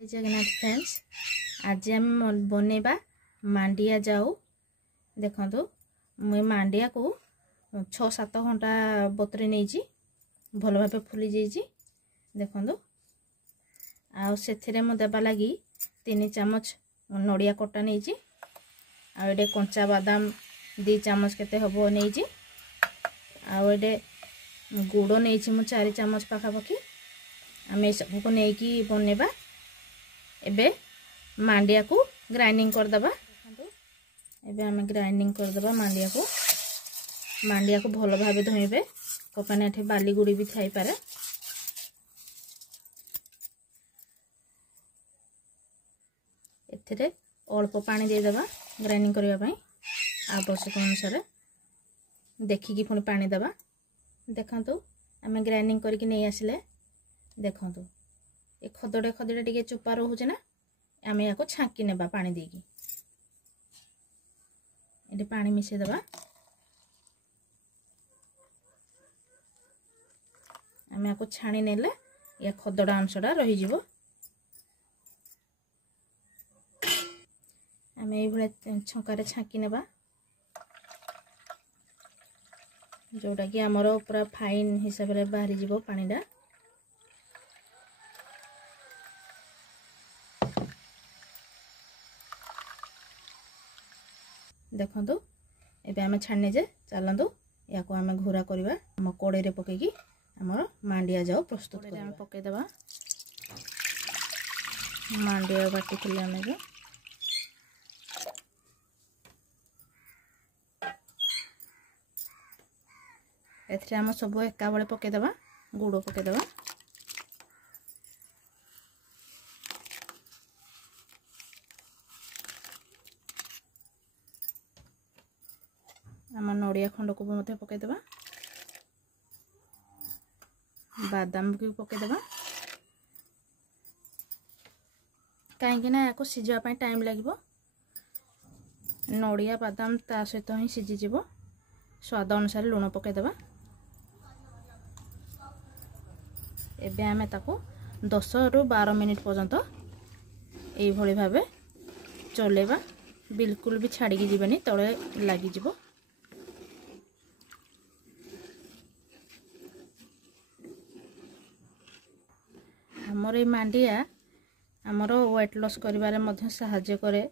Jagannath friends आज आम बनवा मांडिया जाऊ। देखो मुझे मांडिया को 6-7 घंटा बतरे नहीं भल भाव फुली जाइए। देखो आउ देवा लगी 3 चामच नड़िया कटा नहीं आए कंचा बादाम 2 चामच केते हम नहीं आए गुड़ नहीं मु 4 चामच पाखापाखि आम सब को लेकिन बनवा। एबे मांडिया को ग्राइंडिंग करदबा। एबे आम ग्राइंडिंग करदबा मांडिया को भल भाव धोइबे कपाने एठी बाली गुड़ी भी थाई पारे। एथिरे अल्प पानी दे दबा ग्राइंडिंग करबा पई आवश्यक अनुसार देखिकी पुणी पानी दबा। देखंतु आम ग्राइंडिंग करके नहीं आसिले देखंतु ए खदड़े खदड़े टिके चुपा रोचे ना आम या छांकी नेबा पानी देकी ये पानी मिसे दबा। आम या छाणी नेले या खदड़ा अंशटा रही जीवो। आम ये छंकार छांकी नेबा जोटा कि आमर पूरा फाइन हिसाब से बाहरी जीवो पानीटा। देखो एबे आम छाड़ने जे चलतु या आम घूरा करवा आम कड़े रे पकईकी आमर मांडिया जाऊ प्रस्तुत आम पकईदबा। मांडिया बाटी थी आम एथरे आम सब एका बेले पकईदबा। गुड़ पकईदबा आम नड़िया खंड को भी पकईदबा। बादाम भी पकईदबा कहीं या सीझापी टाइम लगे। नड़िया बादाम ता सहित ही सीझीज। स्वाद अनुसार लुण पकईदबा। एबे आमे ताको 10 ରୁ 12 मिनिट पर्यंत यही भाव चलेबा। बिल्कुल भी छाड़ी जीवनी तले लगिज। आमर ये मांडिया आमर वेट लॉस करिबारे मध्य सहाय्य करे।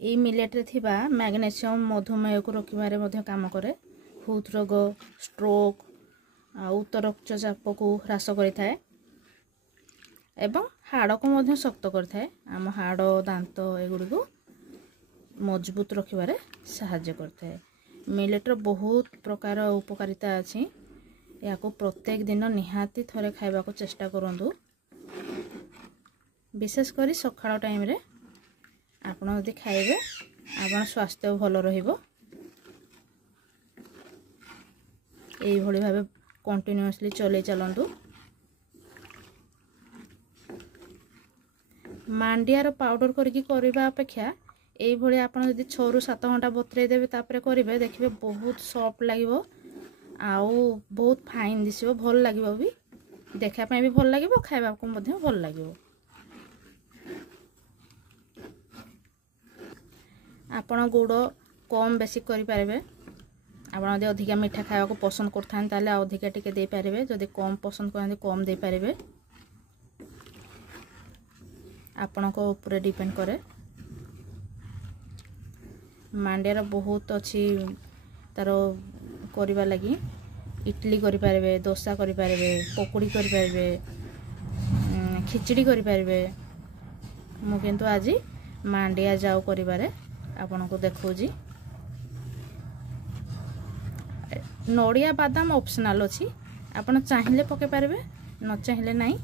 ये मिलेट रे थिबा मैग्नेशियम मधुमेह को रोकिबारे मध्य काम करे। हृद रोग स्ट्रोक उच्च रक्तचाप को ह्रास करिथाए एवं हाड़ को मध्य शक्त करिथाए। आम हाड़ दांत एगुड़ी को मजबूत रखिबारे सहाय्य करथाए। मिलेट रो बहुत प्रकार उपकारिता अछि। या को प्रत्येक दिन निहाती थरे खाइबा को चेष्टा करंतु। विशेष करी सकाळ टाइम रे आपण यदि खाइबे आपण स्वास्थ्य भल रहिबो। एई भली भाबे कंटिन्यूअसली चले चलंतु। मांडियार पाउडर करके करबा अपेक्षा एई भली आपण यदि 6 ରୁ 7 घंटा बतरे देबे तापरे करिवे देखिबे बहुत सॉफ्ट लागिवो आउ बहुत फाइन दिसिबो। भल लागिवो भी देखा पई भी भल लागिवो खाइबा को मध्य भल लागिवो। आपण गुड़ कम बेसी करि पारबे। आपण यदि अधिका मीठा खाइबा को पसंद करथान ताले अधिका टिके दे पारबे। जदि कम पसंद करथान कम दे पारबे। आपण को ऊपर डिपेंड करे। मांडिया बहुत अच्छी तार करबा लगी। इडली करि पारबे, डोसा करि पारबे, पकोड़ी करि पारबे, खिचड़ी करि पारबे। मु किंतु आज मांडिया जाऊ करिबारे आपण को देखौजी। नड़िया बादाम ऑप्शनल अछि। आपण चाहिले पके पारबे न चाहिले नाही।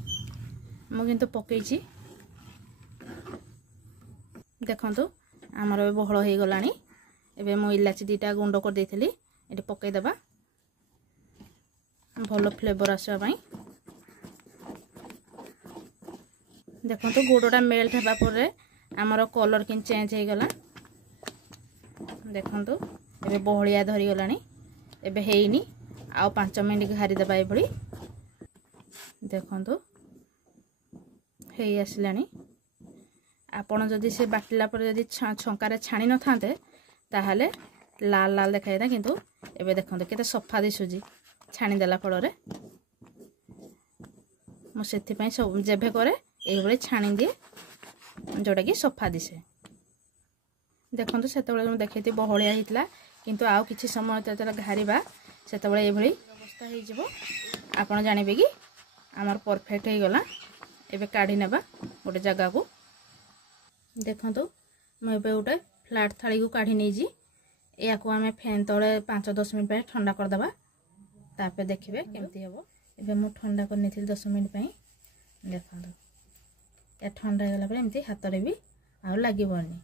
मु किंतु पकेइची। देखंतु हमर बहळ हे गलानी। एबे मु इलाची 2टा गुंड कर देथिली एटी पके दबा भलो फ्लेवर आसवा पई। देखंतु गुड़टा मेल्ट हेबा परे हमर कलर किन चेंज हे गला। देखंतु एबे बहळिया धरी गलानी। एबे हेइनी आउ 5 मिनिट घारी दबा ए भली। देखंतु ହେଇ ଆସିଲାଣି। ଆପଣ ଯଦି ସେ ବାଟିଲା ପରେ ଯଦି ଛଙ୍କାରେ ଛାଣି ନଥାନ୍ତେ ତାହେଲେ ଲାଲ ଲାଲ ଦେଖାଯାଇଥାଏ, କିନ୍ତୁ ଏବେ ଦେଖନ୍ତୁ କେତେ ସଫା ଦିଶୁଛି ଛାଣିଦେଲା ଫଳରେ। ମୁଁ ସେଥିପାଇଁ ସବୁ ଯେବେ କରେ এইଭଳି ଛାଣି ଦିଏ, ଯେଉଁଟାକି ସଫା ଦିଶେ। ଦେଖନ୍ତୁ ସେତେବେଳେ ମୁଁ ଦେଖେଇଥିଲି ବହଳିଆ ହେଇଥିଲା, କିନ୍ତୁ ଆଉ କିଛି ସମୟ ଯେତେବେଳେ ଘାରିବା ସେତେବେଳେ এইଭଳି ଅବସ୍ଥା ହେଇଯିବ। ଆପଣ ଜାଣିବେ କି ଆମର ପରଫେକ୍ଟ ହେଇଗଲା। ଏବେ କାଢ଼ି ନେବା ଗୋଟେ ଜାଗାକୁ। ଦେଖନ୍ତୁ ମୁଁ ଏବେ ଗୋଟେ ଫ୍ଲାଟ୍ ଥାଳିକୁ କାଢ଼ି ନେଇଛି। याकू आम फैन तले 5-10 मिनट पर ठंडा करदे, तापर देखिए केमती हम। एबे मु ठंडा करनी 10 मिनट पर। देखो या ठंडा हो गला एमती हाथ में भी आ लगनी।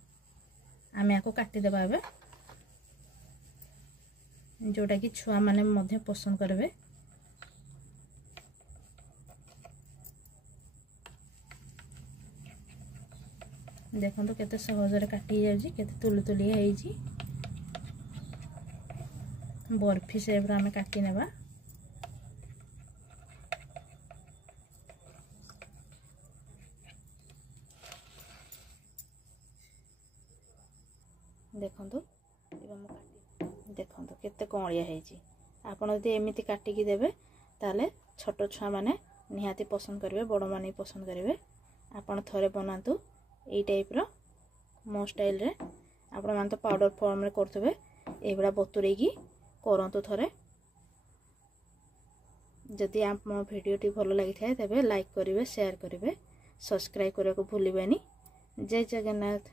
आम या काटिदेबा ए जोटा कि छुआ मैंने मध्य पसंद करेंगे। देखो केते सहजरे काटी जाउची, केते तुलतुलिया होईची। बर्फी सेप आम काटी नेबा। देखंतु देखंतु केते कणिया होईची। आपण यदि एमिति काटिकी देबे ताले छोट छुआ माने निहाती पसंद करेंगे, बड़ माने पसंद करेंगे। आपण थरे बनातु एई टाइप रो मो स्टाइल रे। आपण मान तो पाउडर फॉर्म रे करथबे, एबडा बतुरेकी करंतु थरे। जदि आप मो वीडियोटी भल लगी थाए तेबे लाइक करेंगे, शेयर करेंगे, सब्सक्राइब करने को भूलिबेनी। जय जगन्नाथ।